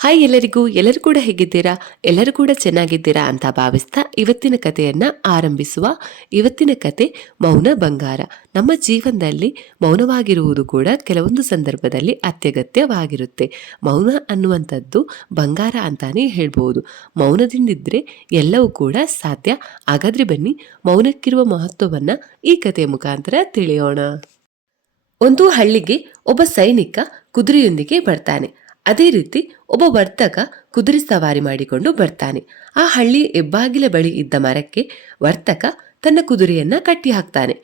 Hi ಎಲ್ಲರೂ ಕೂಡ ಹೇಗಿದ್ದೀರಾ? ಎಲ್ಲರೂ ಕೂಡ ಚೆನ್ನಾಗಿದ್ದೀರಾ ಅಂತ ಭಾವಿಸ್ತಾ ಇವತ್ತಿನ ಕಥೆಯನ್ನ ಆರಂಭಿಸುವ. ಇವತ್ತಿನ ಕತೆ ಮೌನ ಬಂಗಾರ. ನಮ್ಮ ಜೀವನದಲ್ಲಿ ಮೌನವಾಗಿರುವುದು ಕೂಡ ಕೆಲವೊಂದು ಸಂದರ್ಭದಲ್ಲಿ ಅತ್ಯಗತ್ಯವಾಗಿರುತ್ತೆ. ಮೌನ ಅನ್ನುವಂಥದ್ದು ಬಂಗಾರ ಅಂತಾನೆ ಹೇಳ್ಬೋದು. ಮೌನದಿಂದಿದ್ರೆ ಎಲ್ಲವೂ ಕೂಡ ಸಾಧ್ಯ. ಹಾಗಾದ್ರೆ ಬನ್ನಿ ಮೌನಕ್ಕಿರುವ ಮಹತ್ವವನ್ನ ಈ ಕಥೆಯ ಮುಖಾಂತರ ತಿಳಿಯೋಣ. ಒಂದು ಹಳ್ಳಿಗೆ ಒಬ್ಬ ಸೈನಿಕ ಕುದುರೆಯೊಂದಿಗೆ ಬರ್ತಾನೆ. ಅದೇ ರೀತಿ ಒಬ್ಬ ವರ್ತಕ ಕುದುರೆ ಸವಾರಿ ಮಾಡಿಕೊಂಡು ಬರ್ತಾನೆ. ಆ ಹಳ್ಳಿ ಹೆಬ್ಬಾಗಿಲ ಬಳಿ ಇದ್ದ ಮರಕ್ಕೆ ವರ್ತಕ ತನ್ನ ಕುದುರೆಯನ್ನ ಕಟ್ಟಿ ಹಾಕ್ತಾನೆ.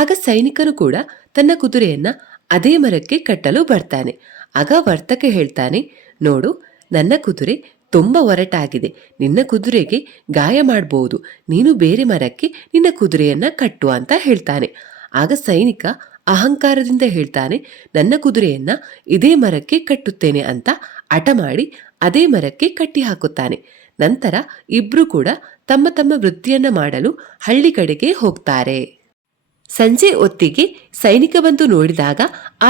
ಆಗ ಸೈನಿಕನು ಕೂಡ ತನ್ನ ಕುದುರೆಯನ್ನ ಅದೇ ಮರಕ್ಕೆ ಕಟ್ಟಲು ಬರ್ತಾನೆ. ಆಗ ವರ್ತಕ ಹೇಳ್ತಾನೆ, ನೋಡು, ನನ್ನ ಕುದುರೆ ತುಂಬಾ ಒರಟಾಗಿದೆ, ನಿನ್ನ ಕುದುರೆಗೆ ಗಾಯ ಮಾಡಬಹುದು, ನೀನು ಬೇರೆ ಮರಕ್ಕೆ ನಿನ್ನ ಕುದುರೆಯನ್ನ ಕಟ್ಟು ಅಂತ ಹೇಳ್ತಾನೆ. ಆಗ ಸೈನಿಕ ಅಹಂಕಾರದಿಂದ ಹೇಳ್ತಾನೆ, ನನ್ನ ಕುದುರೆಯನ್ನ ಇದೇ ಮರಕ್ಕೆ ಕಟ್ಟುತ್ತೇನೆ ಅಂತ ಹಠ ಮಾಡಿ ಅದೇ ಮರಕ್ಕೆ ಕಟ್ಟಿ ಹಾಕುತ್ತಾನೆ. ನಂತರ ಇಬ್ರು ಕೂಡ ತಮ್ಮ ತಮ್ಮ ವೃತ್ತಿಯನ್ನ ಮಾಡಲು ಹಳ್ಳಿ ಕಡೆಗೆ ಹೋಗ್ತಾರೆ. ಸಂಜೆ ಹೊತ್ತಿಗೆ ಸೈನಿಕ ಬಂದು ನೋಡಿದಾಗ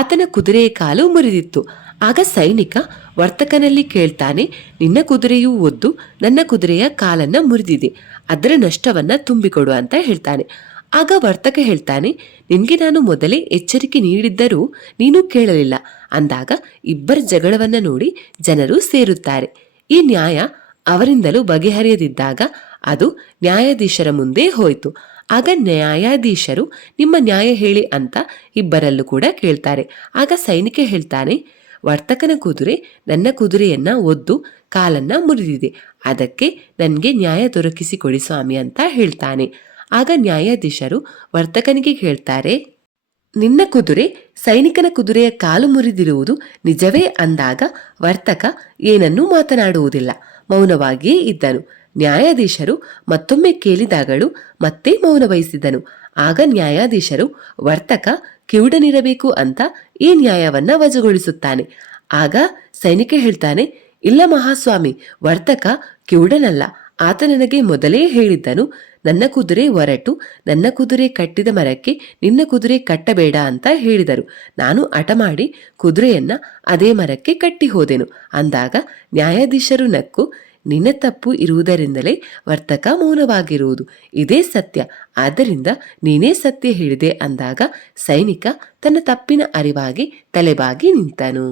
ಆತನ ಕುದುರೆಯ ಕಾಲು ಮುರಿದಿತ್ತು. ಆಗ ಸೈನಿಕ ವರ್ತಕನಲ್ಲಿ ಕೇಳ್ತಾನೆ, ನಿನ್ನ ಕುದುರೆಯೂ ಒದ್ದು ನನ್ನ ಕುದುರೆಯ ಕಾಲನ್ನ ಮುರಿದಿದೆ, ಅದರ ನಷ್ಟವನ್ನ ತುಂಬಿಕೊಡು ಅಂತ ಹೇಳ್ತಾನೆ. ಆಗ ವರ್ತಕ ಹೇಳ್ತಾನೆ, ನಿನ್ಗೆ ನಾನು ಮೊದಲೇ ಎಚ್ಚರಿಕೆ ನೀಡಿದ್ದರೂ ನೀನು ಕೇಳಲಿಲ್ಲ ಅಂದಾಗ ಇಬ್ಬರ ಜಗಳವನ್ನ ನೋಡಿ ಜನರು ಸೇರುತ್ತಾರೆ. ಈ ನ್ಯಾಯ ಅವರಿಂದಲೂ ಬಗೆಹರಿಯದಿದ್ದಾಗ ಅದು ನ್ಯಾಯಾಧೀಶರ ಮುಂದೆ ಹೋಯಿತು. ಆಗ ನ್ಯಾಯಾಧೀಶರು ನಿಮ್ಮ ನ್ಯಾಯ ಹೇಳಿ ಅಂತ ಇಬ್ಬರಲ್ಲೂ ಕೂಡ ಕೇಳ್ತಾರೆ. ಆಗ ಸೈನಿಕ ಹೇಳ್ತಾನೆ, ವರ್ತಕನ ಕುದುರೆ ನನ್ನ ಕುದುರೆಯನ್ನ ಒದ್ದು ಕಾಲನ್ನ ಮುರಿದಿದೆ, ಅದಕ್ಕೆ ನನಗೆ ನ್ಯಾಯ ದೊರಕಿಸಿಕೊಡಿ ಸ್ವಾಮಿ ಅಂತ ಹೇಳ್ತಾನೆ. ಆಗ ನ್ಯಾಯಾಧೀಶರು ವರ್ತಕನಿಗೆ ಹೇಳ್ತಾರೆ, ನಿನ್ನ ಕುದುರೆ ಸೈನಿಕನ ಕುದುರೆಯ ಕಾಲು ಮುರಿದಿರುವುದು ನಿಜವೇ ಅಂದಾಗ ವರ್ತಕ ಏನನ್ನೂ ಮಾತನಾಡುವುದಿಲ್ಲ, ಮೌನವಾಗಿಯೇ ಇದ್ದನು. ನ್ಯಾಯಾಧೀಶರು ಮತ್ತೊಮ್ಮೆ ಕೇಳಿದಾಗಲೂ ಮತ್ತೆ ಮೌನ ವಹಿಸಿದನು. ಆಗ ನ್ಯಾಯಾಧೀಶರು ವರ್ತಕ ಕಿವುಡನಿರಬೇಕು ಅಂತ ಈ ನ್ಯಾಯವನ್ನ ವಜಾಗೊಳಿಸುತ್ತಾನೆ. ಆಗ ಸೈನಿಕ ಹೇಳ್ತಾನೆ, ಇಲ್ಲ ಮಹಾಸ್ವಾಮಿ, ವರ್ತಕ ಕಿವುಡನಲ್ಲ, ಆತ ನನಗೆ ಮೊದಲೇ ಹೇಳಿದ್ದನು, ನನ್ನ ಕುದುರೆ ಒರಟು, ನನ್ನ ಕುದುರೆ ಕಟ್ಟಿದ ಮರಕ್ಕೆ ನಿನ್ನ ಕುದುರೆ ಕಟ್ಟಬೇಡ ಅಂತ ಹೇಳಿದರು. ನಾನು ಹಠ ಮಾಡಿ ಕುದುರೆಯನ್ನ ಅದೇ ಮರಕ್ಕೆ ಕಟ್ಟಿ ಹೋದೆನು ಅಂದಾಗ ನ್ಯಾಯಾಧೀಶರು ನಕ್ಕು, ನಿನ್ನ ತಪ್ಪು ಇರುವುದರಿಂದಲೇ ವರ್ತಕ ಮೌನವಾಗಿರುವುದು, ಇದೇ ಸತ್ಯ, ಆದ್ದರಿಂದ ನೀನೇ ಸತ್ಯ ಹೇಳಿದೆ ಅಂದಾಗ ಸೈನಿಕ ತನ್ನ ತಪ್ಪಿನ ಅರಿವಾಗಿ ತಲೆಬಾಗಿ ನಿಂತನು.